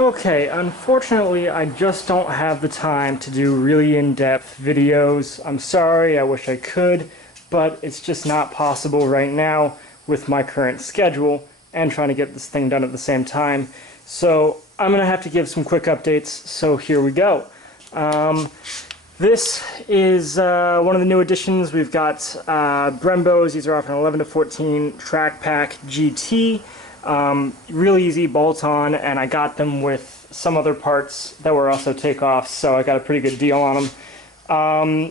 Okay, unfortunately I just don't have the time to do really in-depth videos. I'm sorry, I wish I could, but it's just not possible right now with my current schedule and trying to get this thing done at the same time. So I'm going to have to give some quick updates, so here we go. This is one of the new additions. We've got Brembos. These are off an 11 to 14 Track Pack GT. Really easy bolt on, and I got them with some other parts that were also takeoffs, so I got a pretty good deal on them.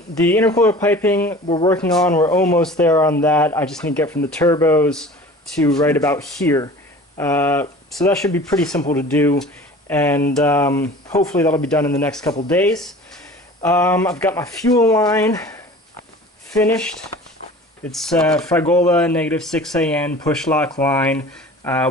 The intercooler piping we're working on, we're almost there on that. I just need to get from the turbos to right about here. So that should be pretty simple to do, and hopefully that'll be done in the next couple days. I've got my fuel line finished. It's Fragola -6AN push lock line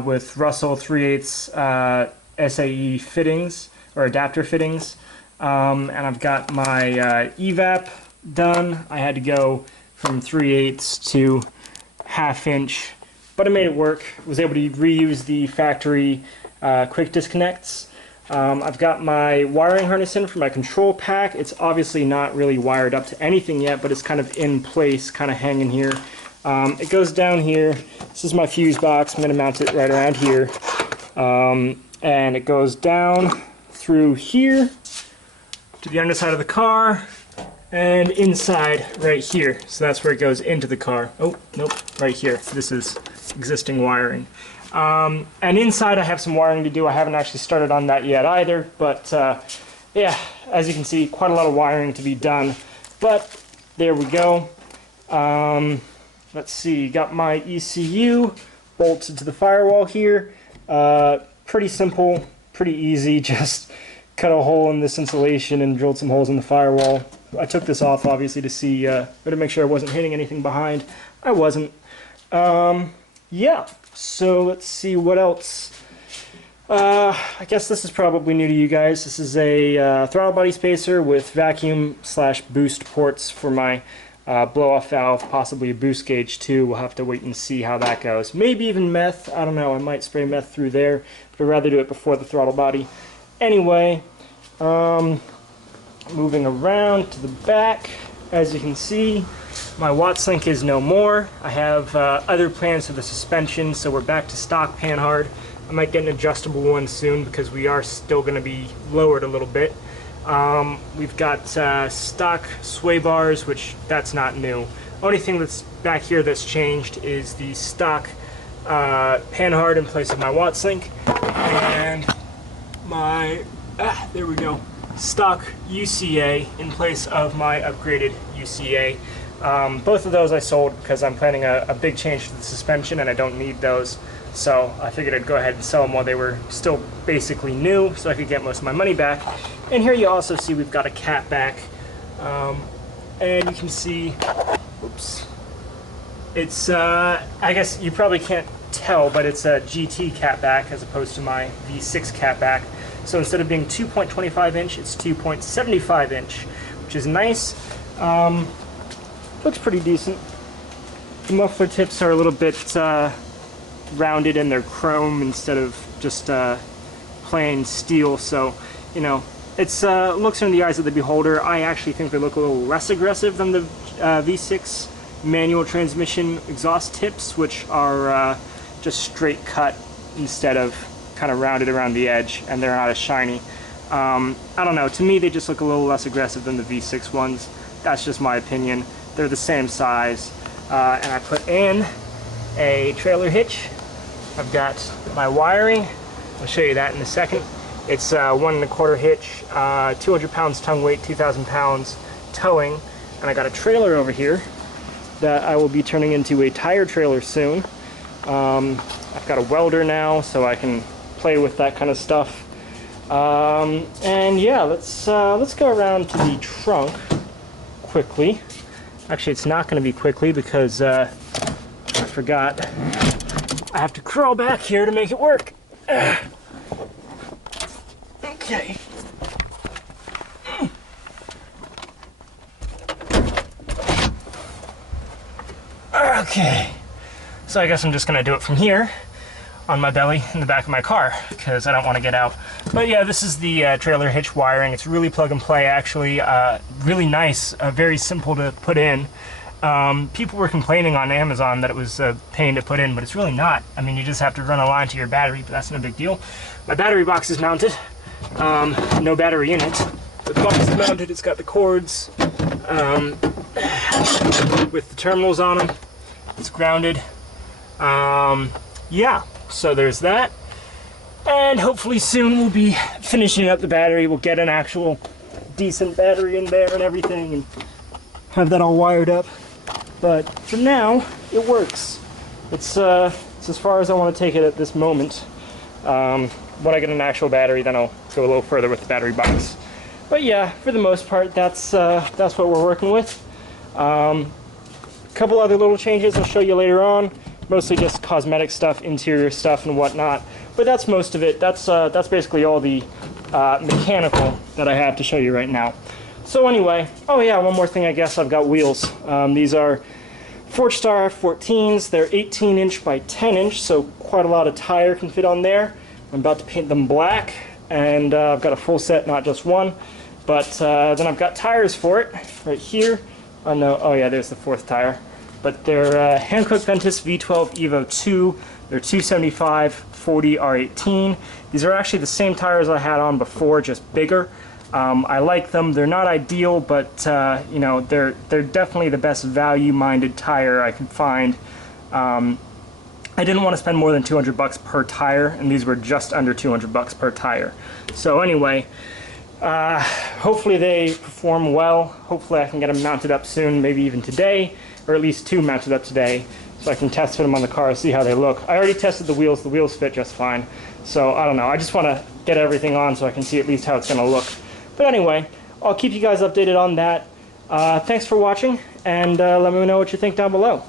with Russell 3/8 SAE fittings, or adapter fittings. And I've got my evap done. I had to go from 3/8 to 1/2 inch, but I made it work. Was able to reuse the factory quick disconnects. I've got my wiring harness in for my control pack. It's obviously not really wired up to anything yet, but it's kind of in place, kind of hanging here. It goes down here. This is my fuse box. I'm going to mount it right around here. And it goes down through here to the underside of the car and inside right here. So that's where it goes into the car. Oh, nope, right here. This is existing wiring. And inside I have some wiring to do. I haven't actually started on that yet either, but yeah, as you can see, quite a lot of wiring to be done. But there we go. Let's see, got my ECU bolted to the firewall here. Pretty simple, pretty easy, just cut a hole in this insulation and drilled some holes in the firewall. I took this off obviously to see, to make sure I wasn't hitting anything behind. I wasn't. Yeah, so let's see what else. I guess this is probably new to you guys. This is a throttle body spacer with vacuum/boost ports for my blow-off valve, possibly a boost gauge too. We'll have to wait and see how that goes. Maybe even meth, I don't know, I might spray meth through there, but I'd rather do it before the throttle body. Anyway, moving around to the back, as you can see, my Watts-Link is no more. I have other plans for the suspension, so we're back to stock panhard. I might get an adjustable one soon because we are still going to be lowered a little bit. We've got stock sway bars, which that's not new. Only thing that's back here that's changed is the stock panhard in place of my Watts-Link, and my, there we go, stock UCA in place of my upgraded UCA. Both of those I sold because I'm planning a big change to the suspension and I don't need those. So I figured I'd go ahead and sell them while they were still basically new so I could get most of my money back. And here you also see we've got a cat back. And you can see, oops, it's, I guess you probably can't tell, but it's a GT cat back as opposed to my V6 cat back. So instead of being 2.25 inch, it's 2.75 inch, which is nice. Looks pretty decent. The muffler tips are a little bit rounded and they're chrome instead of just plain steel, so you know, it's looks in the eyes of the beholder. I actually think they look a little less aggressive than the V6 manual transmission exhaust tips, which are just straight cut instead of kind of rounded around the edge, and they're not as shiny. I don't know, to me they just look a little less aggressive than the V6 ones. That's just my opinion. They're the same size, and I put in a trailer hitch. I've got my wiring. I'll show you that in a second. It's 1 1/4 hitch, 200 pounds tongue weight, 2,000 pounds towing, and I got a trailer over here that I will be turning into a tire trailer soon. I've got a welder now, so I can play with that kind of stuff. And yeah, let's go around to the trunk quickly. Actually, it's not going to be quickly because I forgot. I have to crawl back here to make it work. Okay. Okay. So I guess I'm just going to do it from here. on my belly in the back of my car because I don't want to get out. But yeah, this is the trailer hitch wiring. It's really plug and play, actually. Really nice, very simple to put in. People were complaining on Amazon that it was a pain to put in, but it's really not. I mean, you just have to run a line to your battery, but that's no big deal. My battery box is mounted. No battery in it. The box is mounted, it's got the cords with the terminals on them. It's grounded. Yeah, so there's that. And hopefully soon we'll be finishing up the battery. We'll get an actual decent battery in there and everything and have that all wired up. But for now, it works. It's as far as I want to take it at this moment. When I get an actual battery, then I'll go a little further with the battery box. But yeah, for the most part, that's what we're working with. A couple other little changes I'll show you later on. Mostly just cosmetic stuff, interior stuff, and whatnot. But that's most of it. That's basically all the mechanical that I have to show you right now. So anyway, oh yeah, one more thing. I guess I've got wheels. These are Forgestar F14s. They're 18" by 10", so quite a lot of tire can fit on there. I'm about to paint them black, and I've got a full set, not just one. But then I've got tires for it right here. Oh no, oh yeah, there's the fourth tire. But they're Hankook Ventus V12 Evo 2. They're 275/40 R18. These are actually the same tires I had on before, just bigger. I like them. They're not ideal, but you know, they're definitely the best value-minded tire I can find. I didn't want to spend more than $200 per tire, and these were just under $200 per tire. So anyway, hopefully they perform well. Hopefully I can get them mounted up soon, maybe even today, or at least 2 mounted up today, so I can test fit them on the car, see how they look. I already tested the wheels. The wheels fit just fine. So I don't know. I just want to get everything on so I can see at least how it's going to look. But anyway, I'll keep you guys updated on that. Thanks for watching, and let me know what you think down below.